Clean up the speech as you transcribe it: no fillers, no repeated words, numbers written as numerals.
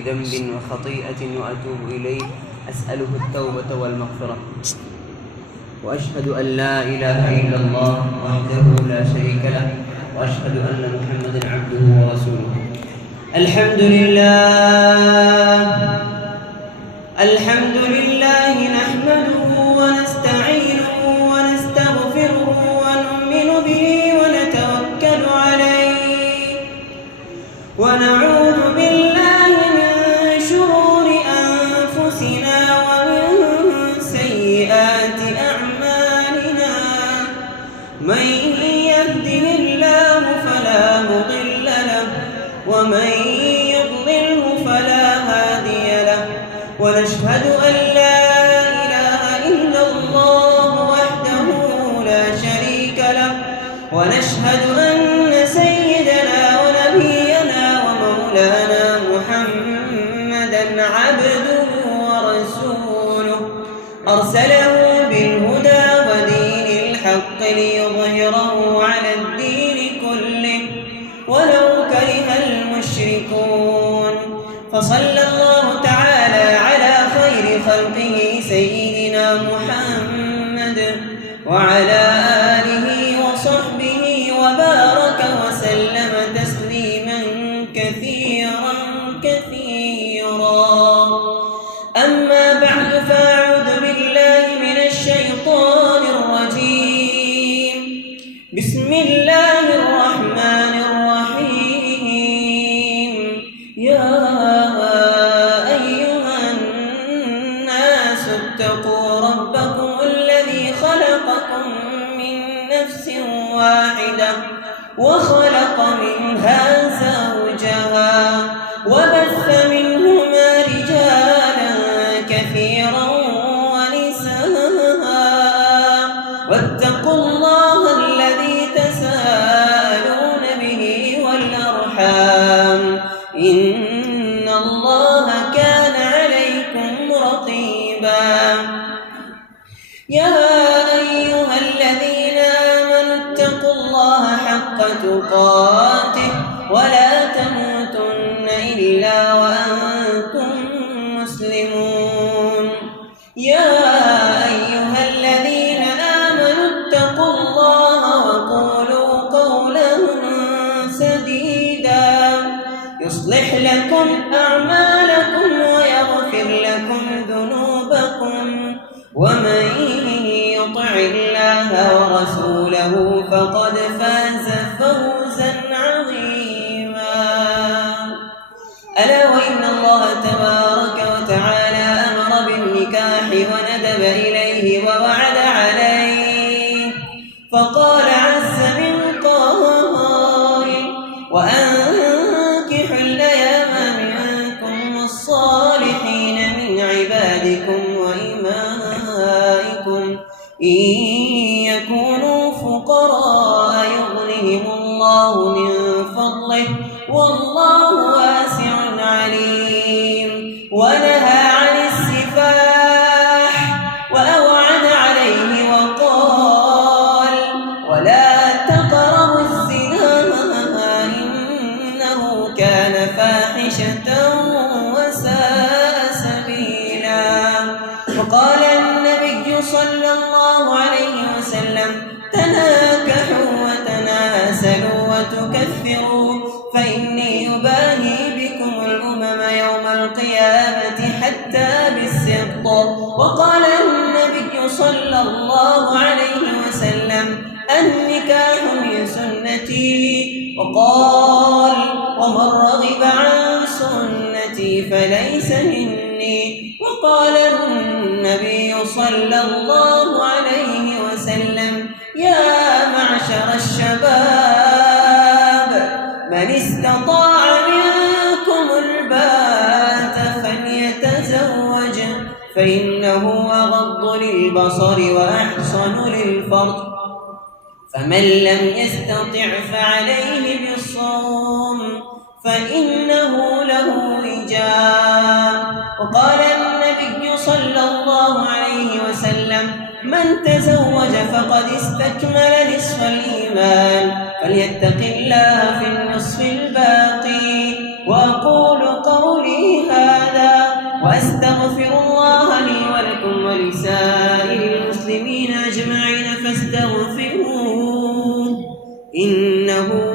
ذنب وخطيئة وأتوب إليه أسأله التوبة والمغفرة. وأشهد أن لا إله إلا الله وحده لا شريك له وأشهد أن محمدا عبده ورسوله. الحمد لله نحمده ونستعينه ونستغفره ونؤمن به ونتوكل عليه ونعوذ بالله من شرور أنفسنا ومن سيئات أعمالنا. من يهده الله فلا مضل له ومن يضلله فلا هادي له. ونشهد أن لا إله إلا الله وحده لا شريك له. ونشهد أن سيدنا ونبينا ومولانا محمدا عبده ورسوله أرسله بالهدى ودين الحق ليظهره على الدين كله ولو كره المشركون. فصلى الله تعالى على خير خلقه سيدنا محمد وعلى آله وصحبه وبارك وسلم تسليما كثيرا كثيرا. أما بعد فأعوذ بالله من الشيطان الرجيم. بسم الله الرحمن الرحيم. يا أيها الناس اتقوا ربكم الذي خلقكم من نفس واحدة وخلق منها زوجها وبث منهما رجالا كثيرا ونساء. واتقوا الله الذي تساءلون به والأرحام إن الله كان عليكم رقيبا. يا أيها الذين آمنوا اتقوا الله حق تقاته ولا تموتن إلا وأنتم مسلمون. يا أيها الذين آمنوا اتقوا الله وقولوا قولا سديدا يصلح لكم أعمالكم ويغفر لكم ذنوبكم. ومن يطع الله ورسوله فقد فاز فوزا عظيما. ألا وإن الله تبارك وتعالى أمر بالنكاح وندب إليه ووعد عليه فقال عز من قائل وأنكحوا الأيام منكم والصالحين من عبادكم وإمائكم إن يكونوا فقراء يغنهم الله من فضله والله واسع عليم. ونهى عن السفاح وأوعد عليه وقال ولا تقربوا الزنا إنه كان فاحشة وساء سبيلا. وقال النبي صلى الله عليه وسلم تناكحوا وتناسلوا وتكثروا فإني يباهي بكم الأمم يوم القيامة حتى بالسقط. وقال النبي صلى الله عليه وسلم النكاح من سنتي. وقال ومن رغب عن سنتي فليس مني. وقال النبي صلى الله عليه وسلم يا معشر الشباب من استطاع منكم الباءة فليتزوج فإنه أغض للبصر وأحصن للفرج. فمن لم يستطع فعليه بالصوم فإنه له وجاء. وقال النبي صلى الله عليه وسلم من تزوج فقد استكمل نصف الإيمان فليتق الله في النصف الباقي. وأقول قولي وأستغفر الله لي ولكم ولسائر المسلمين أجمعين فاستغفروه إنه